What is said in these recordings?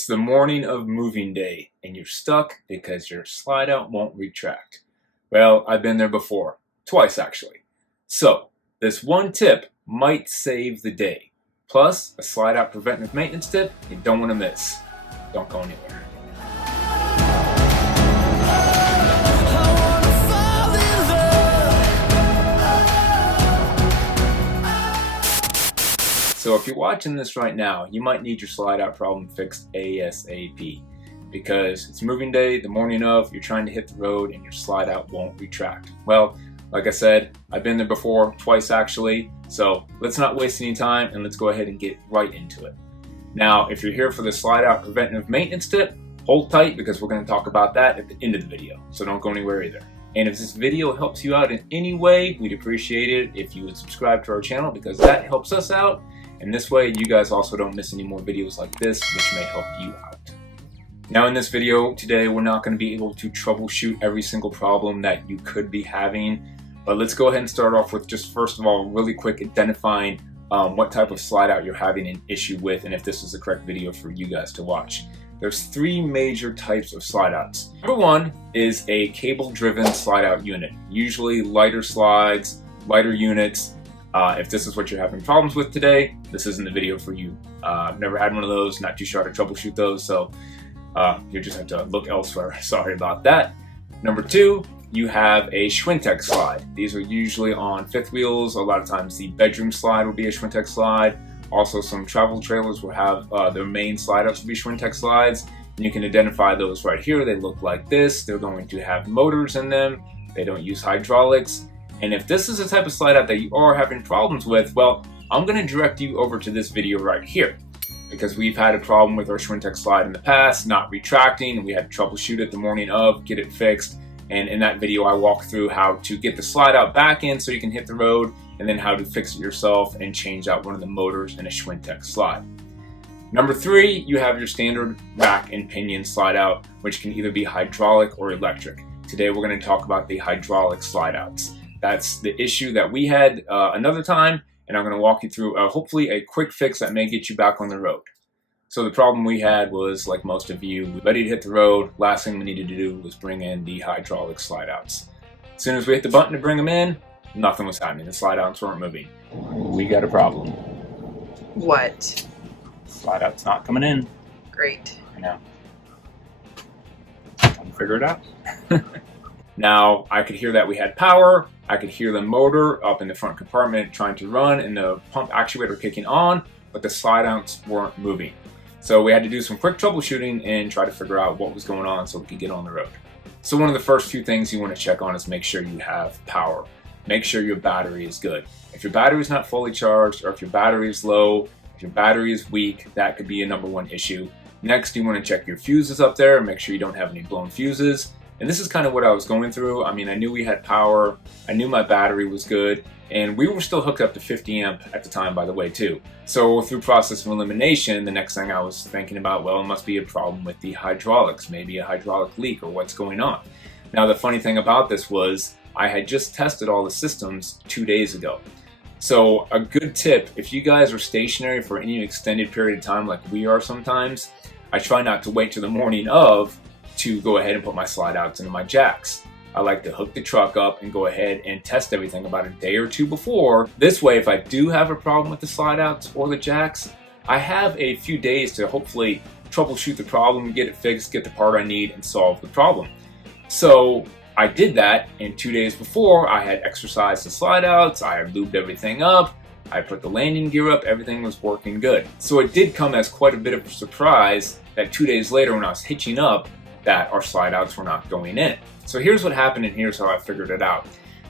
It's the morning of moving day and you're stuck because your slide out won't retract. Well, I've been there before, twice actually. So this one tip might save the day. Plus a slide out preventive maintenance tip you don't want to miss. Don't go anywhere. So if you're watching this right now, you might need your slide out problem fixed ASAP because it's moving day, the morning of, you're trying to hit the road and your slide out won't retract. Well, like I said, I've been there before, twice actually, so let's not waste any time and let's go ahead and get right into it. Now, if you're here for the slide out preventive maintenance tip, hold tight because we're going to talk about that at the end of the video, so don't go anywhere either. And if this video helps you out in any way, we'd appreciate it if you would subscribe to our channel because that helps us out. And this way, you guys also don't miss any more videos like this, which may help you out. Now in this video today, we're not going to be able to troubleshoot every single problem that you could be having. But let's go ahead and start off with just first of all, really quick identifying what type of slide out you're having an issue with and if this is the correct video for you guys to watch. There's three major types of slide outs. Number one is a cable driven slide out unit, usually lighter slides, lighter units. If this is what you're having problems with today, this isn't the video for you. I've never had one of those, not too sure how to troubleshoot those, so you just have to look elsewhere. Sorry about that. Number two, you have a Shcwintek slide. These are usually on fifth wheels. A lot of times the bedroom slide will be a Shcwintek slide. Also some travel trailers will have their main slide outs will be Shcwintek slides. And you can identify those right here. They look like this. They're going to have motors in them. They don't use hydraulics. And if this is the type of slide out that you are having problems with, well, I'm going to direct you over to this video right here because we've had a problem with our Shcwintek slide in the past, not retracting, and we had to troubleshoot it the morning of, get it fixed. And in that video, I walk through how to get the slide out back in so you can hit the road, and then how to fix it yourself and change out one of the motors in a Shcwintek slide. Number three, you have your standard rack and pinion slide out, which can either be hydraulic or electric. Today, we're going to talk about the hydraulic slide outs. That's the issue that we had another time, and I'm going to walk you through hopefully a quick fix that may get you back on the road. So the problem we had was, like most of you, we were ready to hit the road. Last thing we needed to do was bring in the hydraulic slide outs. As soon as we hit the button to bring them in, nothing was happening. The slide outs weren't moving. We got a problem. What? Slide out's not coming in. Great. I know. Trying to figure it out. Now, I could hear that we had power. I could hear the motor up in the front compartment trying to run and the pump actuator kicking on, but the slide outs weren't moving. So we had to do some quick troubleshooting and try to figure out what was going on so we could get on the road. So one of the first few things you want to check on is make sure you have power. Make sure your battery is good. If your battery is not fully charged or if your battery is low, if your battery is weak, that could be a number one issue. Next, you want to check your fuses up there and make sure you don't have any blown fuses. And this is kind of what I was going through. I mean, I knew we had power, I knew my battery was good, and we were still hooked up to 50 amp at the time, by the way, too. So through process of elimination, the next thing I was thinking about, well, it must be a problem with the hydraulics, maybe a hydraulic leak or what's going on. Now, the funny thing about this was I had just tested all the systems 2 days ago. So a good tip, if you guys are stationary for any extended period of time like we are sometimes, I try not to wait till the morning of to go ahead and put my slide outs into my jacks. I like to hook the truck up and go ahead and test everything about a day or two before. This way, if I do have a problem with the slide outs or the jacks, I have a few days to hopefully troubleshoot the problem, get it fixed, get the part I need, and solve the problem. So I did that, and 2 days before, I had exercised the slide outs, I had lubed everything up, I put the landing gear up, everything was working good. So it did come as quite a bit of a surprise that 2 days later when I was hitching up, that our slide outs were not going in. So here's what happened and here's how I figured it out.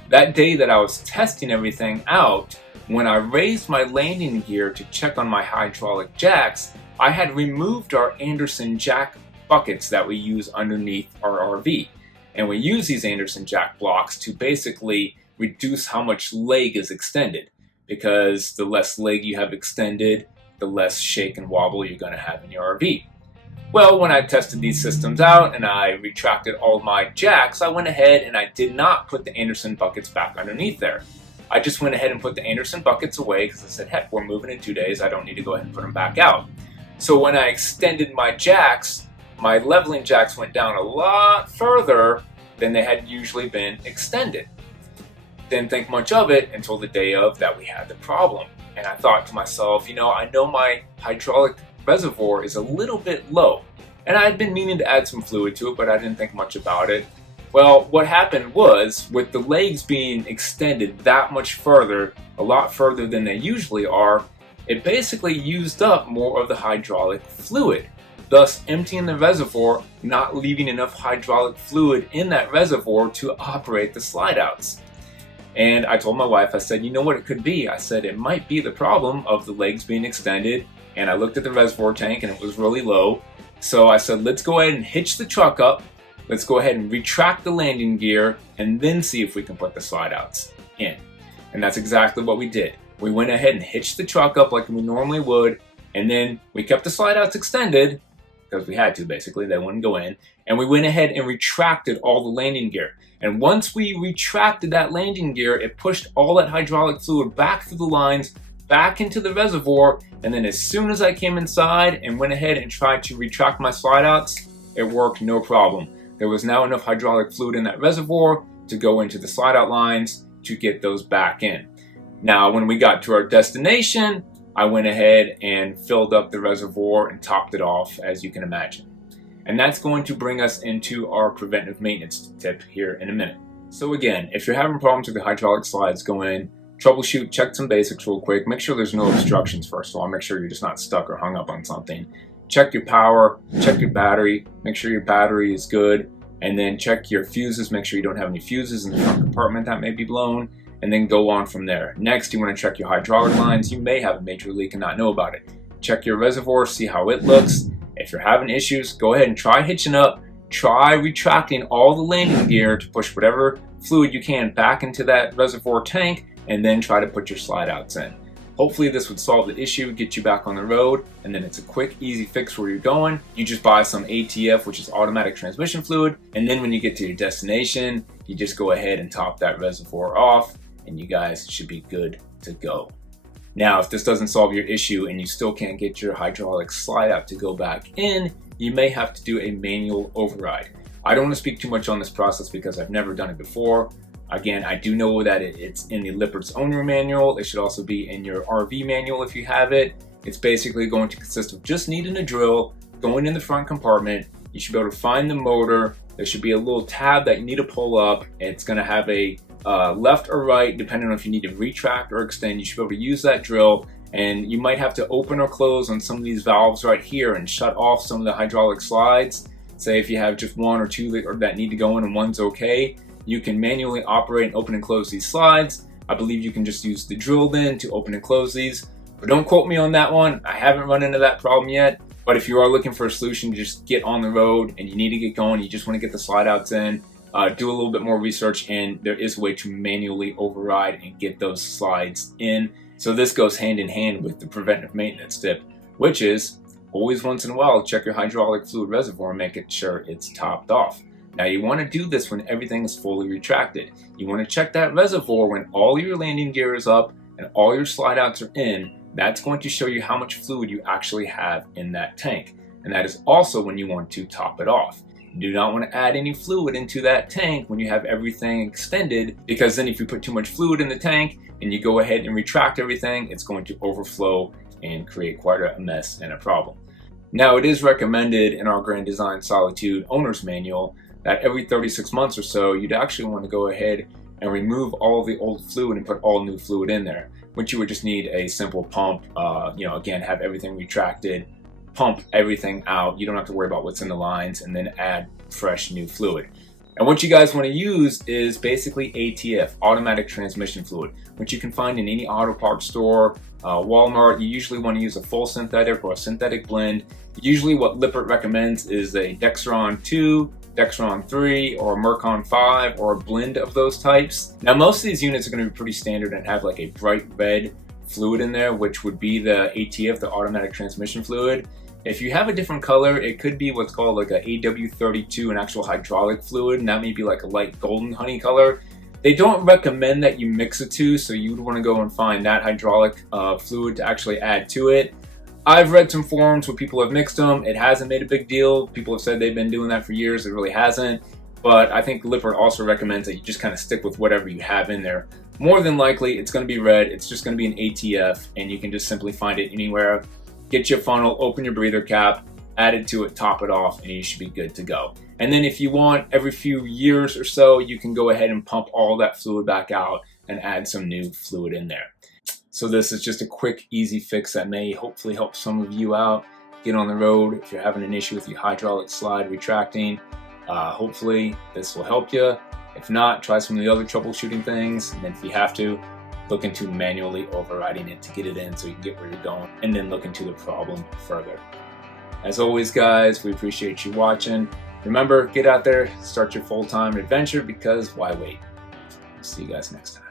That day that I was testing everything out, when I raised my landing gear to check on my hydraulic jacks, I had removed our Anderson jack buckets that we use underneath our RV. And we use these Anderson jack blocks to basically reduce how much leg is extended, because the less leg you have extended, the less shake and wobble you're going to have in your RV. Well, when I tested these systems out and I retracted all my jacks, I went ahead and I did not put the Anderson buckets back underneath there. I just went ahead and put the Anderson buckets away because I said, heck, we're moving in 2 days. I don't need to go ahead and put them back out. So when I extended my jacks, my leveling jacks went down a lot further than they had usually been extended. Didn't think much of it until the day of that we had the problem. And I thought to myself, you know, I know my hydraulic reservoir is a little bit low. And I had been meaning to add some fluid to it, but I didn't think much about it. Well, what happened was, with the legs being extended that much further, a lot further than they usually are, it basically used up more of the hydraulic fluid, thus emptying the reservoir, not leaving enough hydraulic fluid in that reservoir to operate the slide outs. And I told my wife, I said, you know what it could be? I said, it might be the problem of the legs being extended. And I looked at the reservoir tank and it was really low. So I said, let's go ahead and hitch the truck up. Let's go ahead and retract the landing gear and then see if we can put the slide outs in. And that's exactly what we did. We went ahead and hitched the truck up like we normally would, and then we kept the slide outs extended, because we had to basically, they wouldn't go in, and we went ahead and retracted all the landing gear. And once we retracted that landing gear, it pushed all that hydraulic fluid back through the lines, back into the reservoir, and then as soon as I came inside and went ahead and tried to retract my slide outs, it worked no problem. There was now enough hydraulic fluid in that reservoir to go into the slide out lines to get those back in. Now, when we got to our destination, I went ahead and filled up the reservoir and topped it off, as you can imagine. And that's going to bring us into our preventive maintenance tip here in a minute. So again, if you're having problems with the hydraulic slides, go in, troubleshoot, check some basics real quick, make sure there's no obstructions first of all, make sure you're just not stuck or hung up on something. Check your power, check your battery, make sure your battery is good, and then check your fuses, make sure you don't have any fuses in the front compartment that may be blown, and then go on from there. Next, you want to check your hydraulic lines. You may have a major leak and not know about it. Check your reservoir, see how it looks. If you're having issues, go ahead and try hitching up, try retracting all the landing gear to push whatever fluid you can back into that reservoir tank, and then try to put your slide outs in. Hopefully this would solve the issue, get you back on the road, and then it's a quick, easy fix where you're going. You just buy some ATF, which is automatic transmission fluid, and then when you get to your destination, you just go ahead and top that reservoir off, and you guys should be good to go. Now, if this doesn't solve your issue and you still can't get your hydraulic slide out to go back in, you may have to do a manual override. I don't want to speak too much on this process because I've never done it before. Again, I do know that it's in the Lippert's owner manual. It should also be in your RV manual if you have it. It's basically going to consist of just needing a drill, going in the front compartment. You should be able to find the motor. There should be a little tab that you need to pull up. It's going to have a left or right, depending on if you need to retract or extend. You should be able to use that drill, and you might have to open or close on some of these valves right here and shut off some of the hydraulic slides. Say if you have just one or two that need to go in and one's okay, you can manually operate and open and close these slides. I believe you can just use the drill then to open and close these, but don't quote me on that one. I haven't run into that problem yet, but if you are looking for a solution to just get on the road and you need to get going, you just want to get the slide outs in, do a little bit more research, and there is a way to manually override and get those slides in. So this goes hand in hand with the preventive maintenance tip, which is always once in a while check your hydraulic fluid reservoir and make sure it's topped off. Now you want to do this when everything is fully retracted. You want to check that reservoir when all your landing gear is up and all your slide outs are in. That's going to show you how much fluid you actually have in that tank. And that is also when you want to top it off. You do not want to add any fluid into that tank when you have everything extended, because then if you put too much fluid in the tank and you go ahead and retract everything, it's going to overflow and create quite a mess and a problem. Now it is recommended in our Grand Design Solitude Owner's Manual that every 36 months or so, you'd actually want to go ahead and remove all the old fluid and put all new fluid in there, which you would just need a simple pump, again, have everything retracted, pump everything out. You don't have to worry about what's in the lines, and then add fresh new fluid. And what you guys want to use is basically ATF, automatic transmission fluid, which you can find in any auto parts store, Walmart. You usually want to use a full synthetic or a synthetic blend. Usually what Lippert recommends is a Dexron 2, Dexron 3, or a Micron 5, or a blend of those types. Now most of these units are going to be pretty standard and have like a bright red fluid in there, which would be the ATF, the automatic transmission fluid. If you have a different color, it could be what's called like a AW32, an actual hydraulic fluid, and that may be like a light golden honey color. They don't recommend that you mix the two, so you would want to go and find that hydraulic fluid to actually add to it. I've read some forums where people have mixed them. It hasn't made a big deal. People have said they've been doing that for years. It really hasn't. But I think Lippert also recommends that you just kind of stick with whatever you have in there. More than likely, it's going to be red. It's just going to be an ATF, and you can just simply find it anywhere. Get your funnel, open your breather cap, add it to it, top it off, and you should be good to go. And then if you want, every few years or so, you can go ahead and pump all that fluid back out and add some new fluid in there. So this is just a quick, easy fix that may hopefully help some of you out. Get on the road if you're having an issue with your hydraulic slide retracting. Hopefully this will help you. If not, try some of the other troubleshooting things. And then if you have to, look into manually overriding it to get it in so you can get where you're going. And then look into the problem further. As always, guys, we appreciate you watching. Remember, get out there, start your full-time adventure, because why wait? See you guys next time.